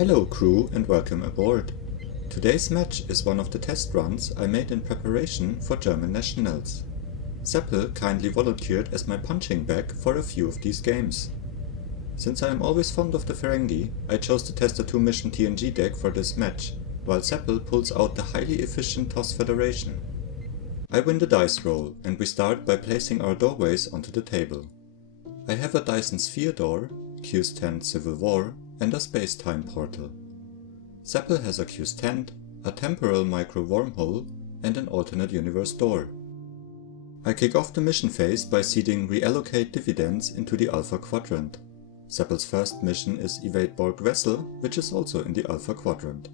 Hello crew and welcome aboard. Today's match is one of the test runs I made in preparation for German nationals. Seppel kindly volunteered as my punching bag for a few of these games. Since I am always fond of the Ferengi, I chose to test a 2-mission TNG deck for this match, while Seppel pulls out the highly efficient TOS Federation. I win the dice roll and we start by placing our doorways onto the table. I have a Dyson Sphere door, Q's tent Civil War, and a space-time portal. Seppel has a Q's tent, a temporal micro wormhole, and an alternate universe door. I kick off the mission phase by seeding Reallocate Dividends into the Alpha Quadrant. Seppel's first mission is Evade Borg Vessel, which is also in the Alpha Quadrant.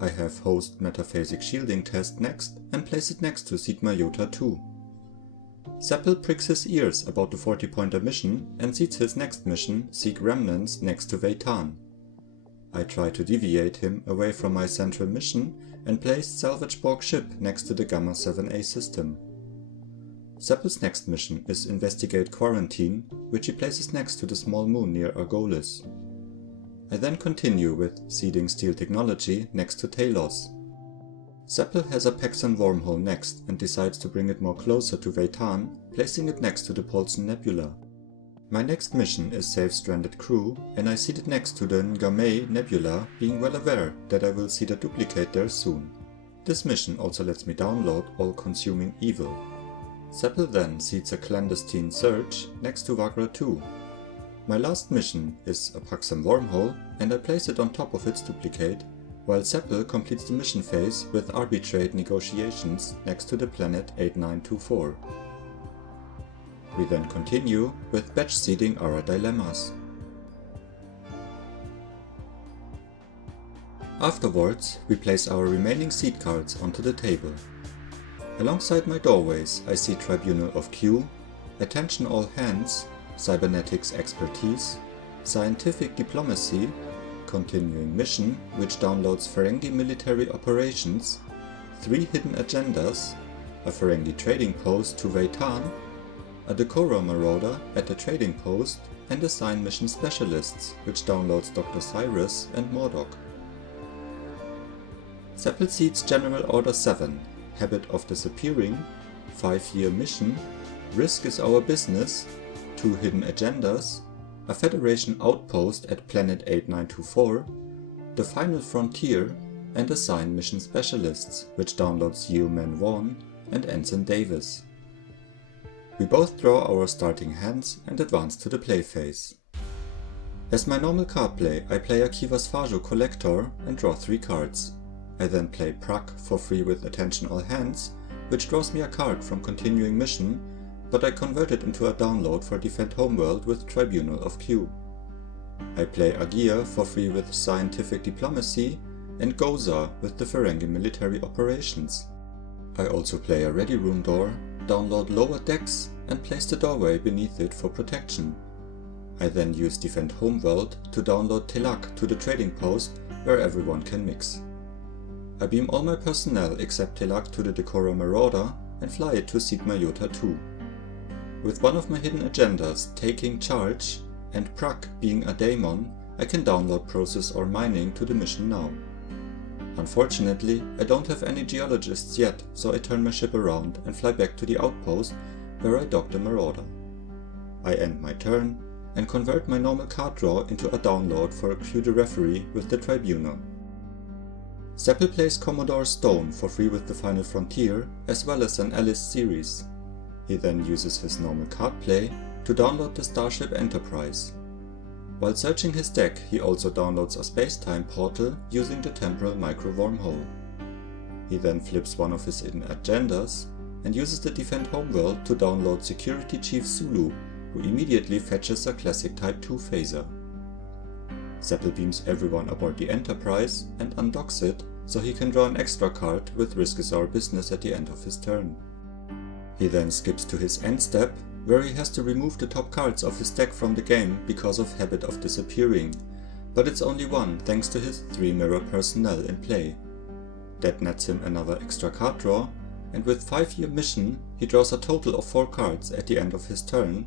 I have Host Metaphasic Shielding Test next and place it next to Sigma Iota 2. Seppel pricks his ears about the 40-pointer mission and seeds his next mission, Seek Remnants, next to Veitan. I try to deviate him away from my central mission and place Salvage Borg Ship next to the Gamma 7A system. Seppel's next mission is Investigate Quarantine, which he places next to the small moon near Argolis. I then continue with seeding Steel Technology next to Talos. Seppel has a Pexon wormhole next and decides to bring it more closer to Veitan, placing it next to the Polson Nebula. My next mission is Save Stranded Crew, and I seed it next to the Ngamay Nebula, being well aware that I will seed a duplicate there soon. This mission also lets me download All-Consuming Evil. Seppel then seeds a Clandestine Search next to Vagra 2. My last mission is a Paxam wormhole, and I place it on top of its duplicate, while Seppel completes the mission phase with Arbitrate Negotiations next to the planet 8924. We then continue with batch seeding our dilemmas. Afterwards, we place our remaining seed cards onto the table. Alongside my doorways, I see Tribunal of Q, Attention All Hands, Cybernetics Expertise, Scientific Diplomacy, Continuing Mission, which downloads Ferengi Military Operations, 3 Hidden Agendas, a Ferengi Trading Post to Veitan, a Decora Marauder at the Trading Post, and Assign Mission Specialists, which downloads Dr. Cyrus and Mordok. Seppel seeds General Order 7, Habit of Disappearing, 5-year Mission, Risk is Our Business, 2 Hidden Agendas, a Federation Outpost at Planet 8924, The Final Frontier, and Assign Mission Specialists, which downloads Yeoman Vaughn and Ensign Davis. We both draw our starting hands and advance to the play phase. As my normal card play, I play a Kivas Fajo Collector and draw 3 cards. I then play Prak for free with Attention All Hands, which draws me a card from Continuing Mission, but I convert it into a download for Defend Homeworld with Tribunal of Q. I play Agia for free with Scientific Diplomacy and Goza with the Ferengi Military Operations. I also play a Ready Room door, download Lower Decks and place the doorway beneath it for protection. I then use Defend Homeworld to download Telak to the Trading Post where everyone can mix. I beam all my personnel except Telak to the Decora Marauder and fly it to Sigma Iota 2. With one of my hidden agendas, Taking Charge, and Prak being a daemon, I can download Process or Mining to the mission now. Unfortunately, I don't have any geologists yet, so I turn my ship around and fly back to the outpost, where I dock the Marauder. I end my turn, and convert my normal card draw into a download for a Q the Referee with the Tribunal. Seppel plays Commodore Stone for free with the Final Frontier, as well as an Alice series. He then uses his normal card play to download the Starship Enterprise. While searching his deck, he also downloads a space-time portal using the temporal micro wormhole. He then flips one of his hidden agendas and uses the Defend Homeworld to download Security Chief Sulu, who immediately fetches a classic Type 2 phaser. Seppel beams everyone aboard the Enterprise and undocks it so he can draw an extra card with Risk is Our Business at the end of his turn. He then skips to his end step, where he has to remove the top cards of his deck from the game because of Habit of Disappearing, but it's only one thanks to his 3 mirror personnel in play. That nets him another extra card draw, and with 5-year Mission he draws a total of 4 cards at the end of his turn,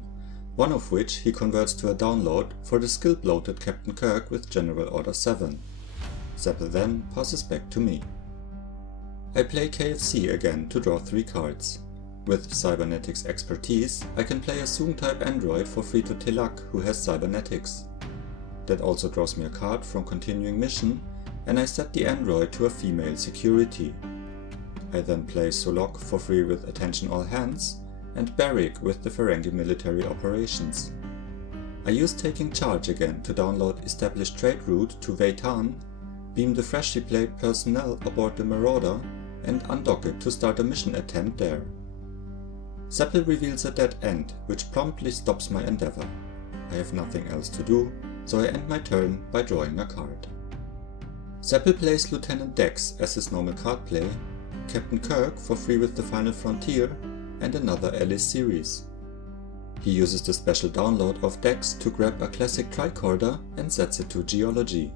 one of which he converts to a download for the skill-bloated Captain Kirk with General Order 7. Seppel then passes back to me. I play KFC again to draw 3 cards. With Cybernetics expertise, I can play a Zoom-type android for free to Tilak who has Cybernetics. That also draws me a card from Continuing Mission, and I set the android to a female security. I then play Solok for free with Attention All Hands, and Barrick with the Ferengi military operations. I use Taking Charge again to download Established Trade Route to Veitan, beam the freshly played personnel aboard the Marauder, and undock it to start a mission attempt there. Seppel reveals a dead end, which promptly stops my endeavor. I have nothing else to do, so I end my turn by drawing a card. Seppel plays Lieutenant Dex as his normal card play, Captain Kirk for free with the Final Frontier, and another Alice series. He uses the special download of Dex to grab a classic tricorder and sets it to Geology.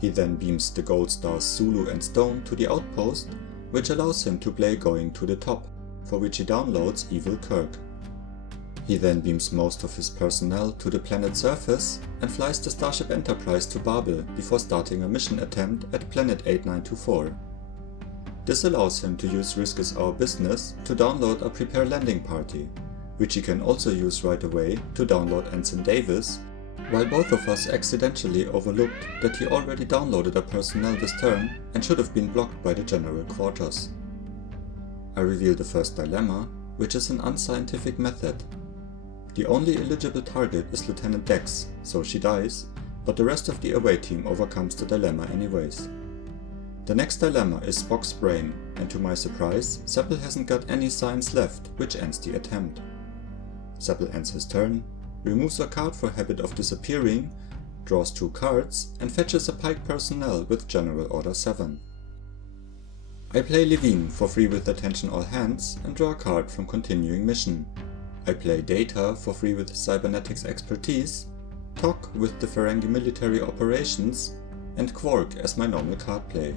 He then beams the Gold Stars Zulu and Stone to the outpost, which allows him to play Going to the Top, for which he downloads Evil Kirk. He then beams most of his personnel to the planet's surface and flies the Starship Enterprise to Babel before starting a mission attempt at Planet 8924. This allows him to use Risk is Our Business to download a Prepare Landing Party, which he can also use right away to download Ensign Davis, while both of us accidentally overlooked that he already downloaded a personnel this turn and should have been blocked by the General Quarters. I reveal the first dilemma, which is an unscientific method. The only eligible target is Lieutenant Dex, so she dies, but the rest of the away team overcomes the dilemma anyways. The next dilemma is Spock's brain, and to my surprise, Seppel hasn't got any science left, which ends the attempt. Seppel ends his turn, removes a card for Habit of Disappearing, draws 2 cards, and fetches a Pike personnel with General Order 7. I play Levine for free with Attention All Hands and draw a card from Continuing Mission. I play Data for free with Cybernetics Expertise, Tok with the Ferengi military operations, and Quark as my normal card play.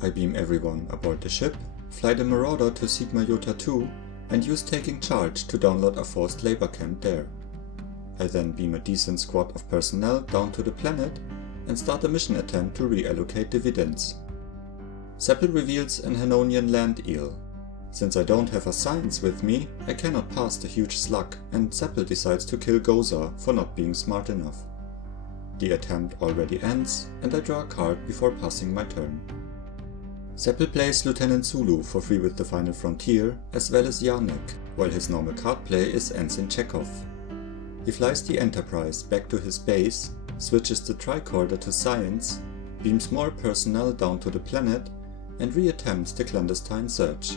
I beam everyone aboard the ship, fly the Marauder to Sigma Iota 2, and use Taking Charge to download a forced labor camp there. I then beam a decent squad of personnel down to the planet and start a mission attempt to reallocate dividends. Seppel reveals an Hanonian land eel. Since I don't have a science with me, I cannot pass the huge slug, and Seppel decides to kill Goza for not being smart enough. The attempt already ends, and I draw a card before passing my turn. Seppel plays Lieutenant Zulu for free with the Final Frontier, as well as Yarnek, while his normal card play is Ensign Chekhov. He flies the Enterprise back to his base, switches the tricorder to science, beams more personnel down to the planet, and re-attempts the clandestine search.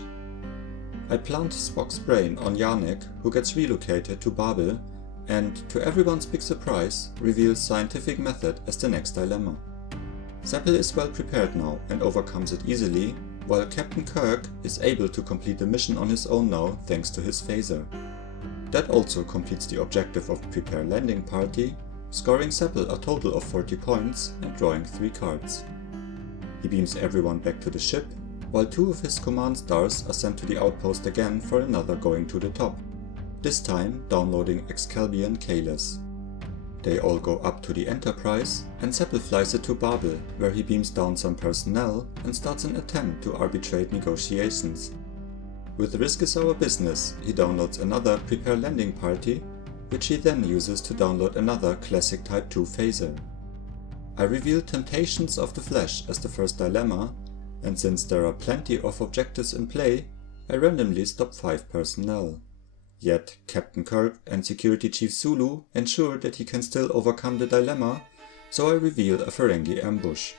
I plant Spock's brain on Yarnek, who gets relocated to Babel, and, to everyone's big surprise, reveals Scientific Method as the next dilemma. Seppel is well prepared now and overcomes it easily, while Captain Kirk is able to complete the mission on his own now thanks to his phaser. That also completes the objective of Prepare Landing Party, scoring Seppel a total of 40 points and drawing 3 cards. He beams everyone back to the ship, while 2 of his command stars are sent to the outpost again for another Going to the Top, this time downloading Excalibur Kalis. They all go up to the Enterprise, and Seppel flies it to Babel, where he beams down some personnel and starts an attempt to arbitrate negotiations. With Risk is Our Business, he downloads another Prepare Landing Party, which he then uses to download another classic Type 2 phaser. I reveal Temptations of the Flesh as the first dilemma, and since there are plenty of objectives in play, I randomly stop 5 personnel. Yet Captain Kirk and Security Chief Zulu ensure that he can still overcome the dilemma, so I reveal a Ferengi ambush.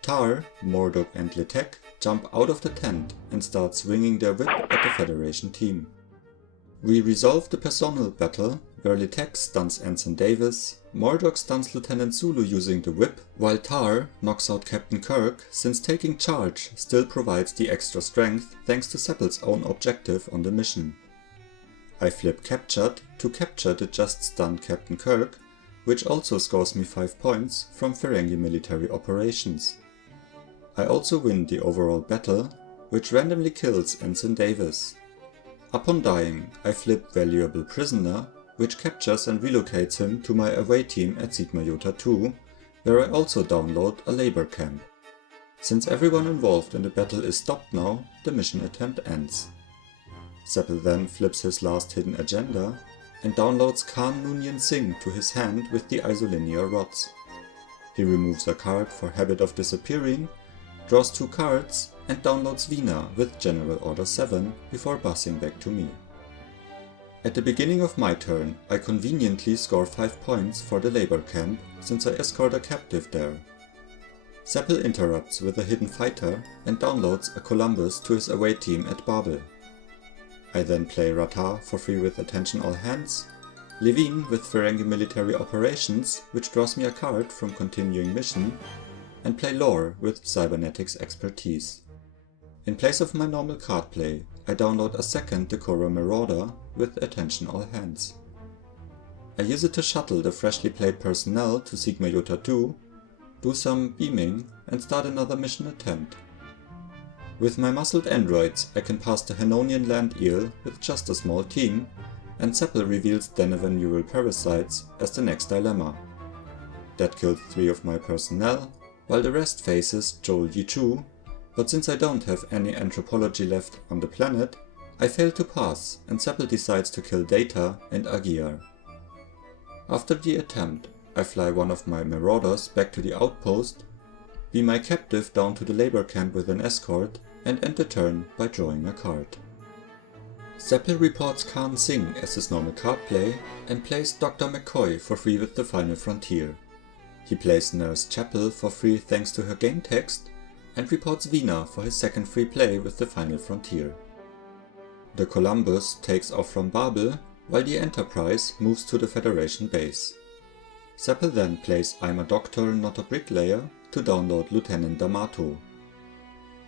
Tar, Mordok and Litek jump out of the tent and start swinging their whip at the Federation team. We resolve the personal battle, where Litek stuns Ensign Davis, Mordok stuns Lieutenant Zulu using the whip, while Tar knocks out Captain Kirk since Taking Charge still provides the extra strength thanks to Seppel's own objective on the mission. I flip Captured to capture the just stunned Captain Kirk, which also scores me 5 points from Ferengi military operations. I also win the overall battle, which randomly kills Ensign Davis. Upon dying, I flip Valuable Prisoner, which captures and relocates him to my away team at Sigma Iota 2, where I also download a labor camp. Since everyone involved in the battle is stopped now, the mission attempt ends. Seppel then flips his last hidden agenda and downloads Khan Noonien Singh to his hand with the isolinear rods. He removes a card for Habit of Disappearing, draws 2 cards and downloads Veena with General Order 7 before bussing back to me. At the beginning of my turn, I conveniently score 5 points for the labor camp since I escort a captive there. Seppel interrupts with a hidden fighter and downloads a Columbus to his away team at Babel. I then play Rata for free with Attention All Hands, Levine with Ferengi Military Operations, which draws me a card from Continuing Mission, and play Lore with Cybernetics Expertise. In place of my normal card play, I download a second Decora Marauder with Attention All Hands. I use it to shuttle the freshly played personnel to Sigma Iota 2, do some beaming and start another mission attempt. With my muscled androids I can pass the Hanonian land eel with just a small team, and Seppel reveals Denevan Neural Parasites as the next dilemma. That kills 3 of my personnel, while the rest faces Joel Yichu, but since I don't have any anthropology left on the planet, I fail to pass and Seppel decides to kill Data and Agiar. After the attempt, I fly one of my marauders back to the outpost, beam my captive down to the labor camp with an escort, and end the turn by drawing a card. Seppel reports Khan Singh as his normal card play and plays Dr. McCoy for free with the Final Frontier. He plays Nurse Chapel for free thanks to her game text, and reports Veena for his second free play with the Final Frontier. The Columbus takes off from Babel, while the Enterprise moves to the Federation base. Seppel then plays I'm a Doctor Not a Bricklayer to download Lieutenant D'Amato.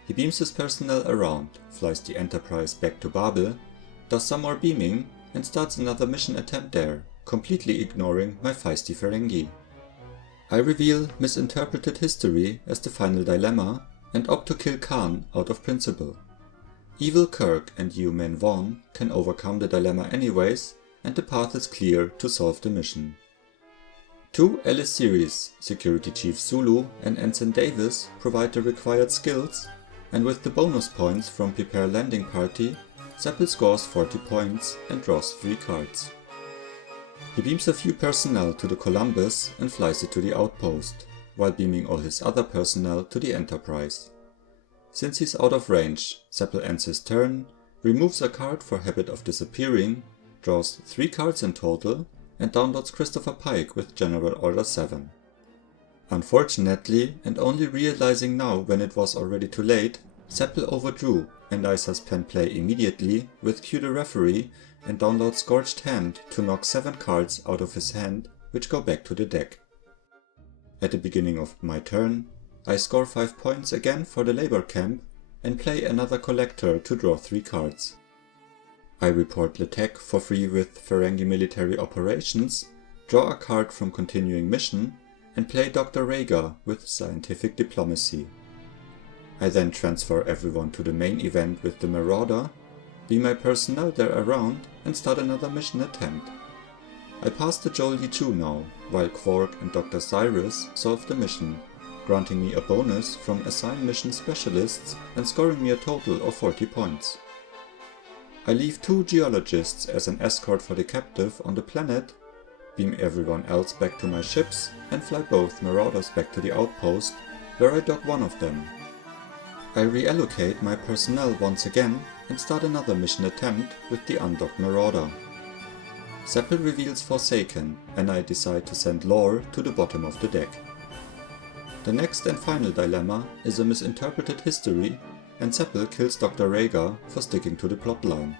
He beams his personnel around, flies the Enterprise back to Babel, does some more beaming and starts another mission attempt there, completely ignoring my feisty Ferengi. I reveal Misinterpreted History as the final dilemma and opt to kill Khan out of principle. Evil Kirk and Human Vaughn can overcome the dilemma anyways, and the path is clear to solve the mission. 2 Alice Series, Security Chief Zulu and Ensign Davis provide the required skills, and with the bonus points from Prepare Landing Party, Seppel scores 40 points and draws 3 cards. He beams a few personnel to the Columbus and flies it to the outpost, while beaming all his other personnel to the Enterprise. Since he's out of range, Seppel ends his turn, removes a card for Habit of Disappearing, draws 3 cards in total, and downloads Christopher Pike with General Order 7. Unfortunately, and only realizing now when it was already too late, Seppel overdrew and I suspend play immediately with Cue the Referee and download Scorched Hand to knock 7 cards out of his hand, which go back to the deck. At the beginning of my turn, I score 5 points again for the labor camp and play another collector to draw 3 cards. I report Letek for free with Ferengi Military Operations, draw a card from Continuing Mission, and play Dr. Rhaegar with Scientific Diplomacy. I then transfer everyone to the main event with the Marauder, beam my personnel there around, and start another mission attempt. I pass the Joel Yichu now, while Quark and Dr. Cyrus solve the mission, granting me a bonus from Assign Mission Specialists and scoring me a total of 40 points. I leave 2 geologists as an escort for the captive on the planet, beam everyone else back to my ships, and fly both Marauders back to the outpost, where I dock one of them. I reallocate my personnel once again and start another mission attempt with the undocked Marauder. Seppel reveals Forsaken, and I decide to send Lore to the bottom of the deck. The next and final dilemma is a Misinterpreted History, and Seppel kills Dr. Rhaegar for sticking to the plotline.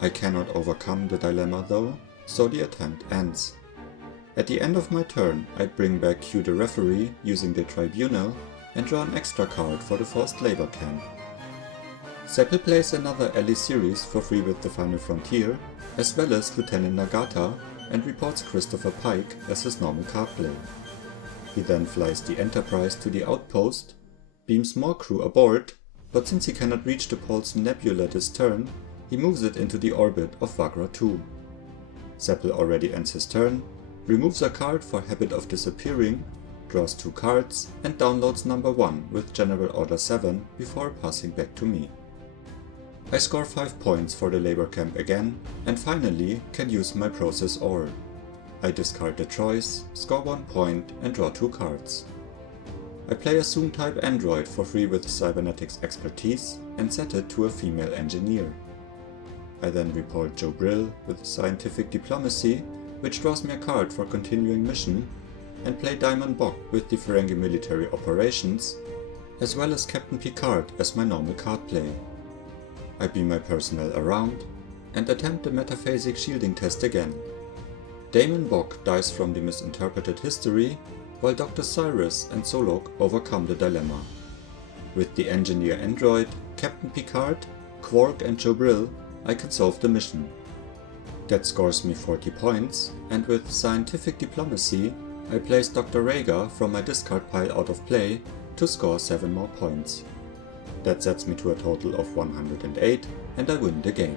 I cannot overcome the dilemma though, so the attempt ends. At the end of my turn, I bring back Cue the Referee using the Tribunal and draw an extra card for the Forced Labor Camp. Seppel plays another Ally series for free with the Final Frontier, as well as Lieutenant Nagata, and reports Christopher Pike as his normal card play. He then flies the Enterprise to the outpost, beams more crew aboard, but since he cannot reach the Paulson Nebula this turn, he moves it into the orbit of Vagra 2. Seppel already ends his turn, removes a card for Habit of Disappearing, draws 2 cards and downloads number 1 with General Order 7 before passing back to me. I score 5 points for the labor camp again and finally can use my process ore. I discard the choice, score 1 point and draw 2 cards. I play a Zoom type android for free with cybernetics expertise and set it to a female engineer. I then report Joe Brill with scientific diplomacy, which draws me a card for continuing mission, and play Diamond Bock with the Ferengi military operations, as well as Captain Picard as my normal card play. I beam my personnel around and attempt the metaphasic shielding test again. Damon Bock dies from the misinterpreted history, while Dr. Cyrus and Solok overcome the dilemma. With the engineer android, Captain Picard, Quark and Joe Brill, I can solve the mission. That scores me 40 points, and with scientific diplomacy, I place Dr. Rhaegar from my discard pile out of play to score 7 more points. That sets me to a total of 108 and I win the game.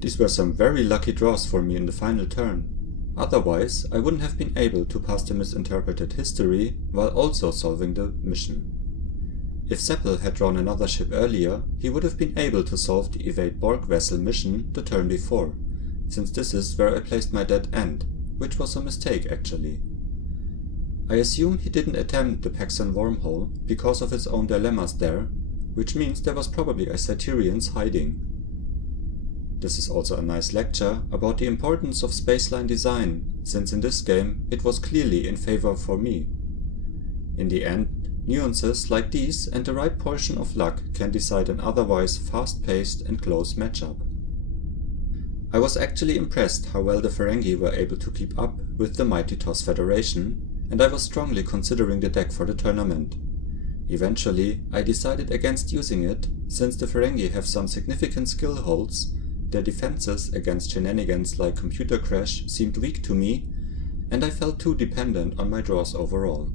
These were some very lucky draws for me in the final turn. Otherwise, I wouldn't have been able to pass the misinterpreted history while also solving the mission. If Seppel had drawn another ship earlier, he would have been able to solve the Evade Borg vessel mission the turn before, since this is where I placed my dead end, which was a mistake actually. I assume he didn't attempt the Paxson wormhole because of his own dilemmas there, which means there was probably a Cyterians hiding. This is also a nice lecture about the importance of spaceline design, since in this game it was clearly in favor for me. In the end, nuances like these and the right portion of luck can decide an otherwise fast-paced and close matchup. I was actually impressed how well the Ferengi were able to keep up with the mighty TOS Federation, and I was strongly considering the deck for the tournament. Eventually, I decided against using it, since the Ferengi have some significant skill holes, their defenses against shenanigans like computer crash seemed weak to me, and I felt too dependent on my draws overall.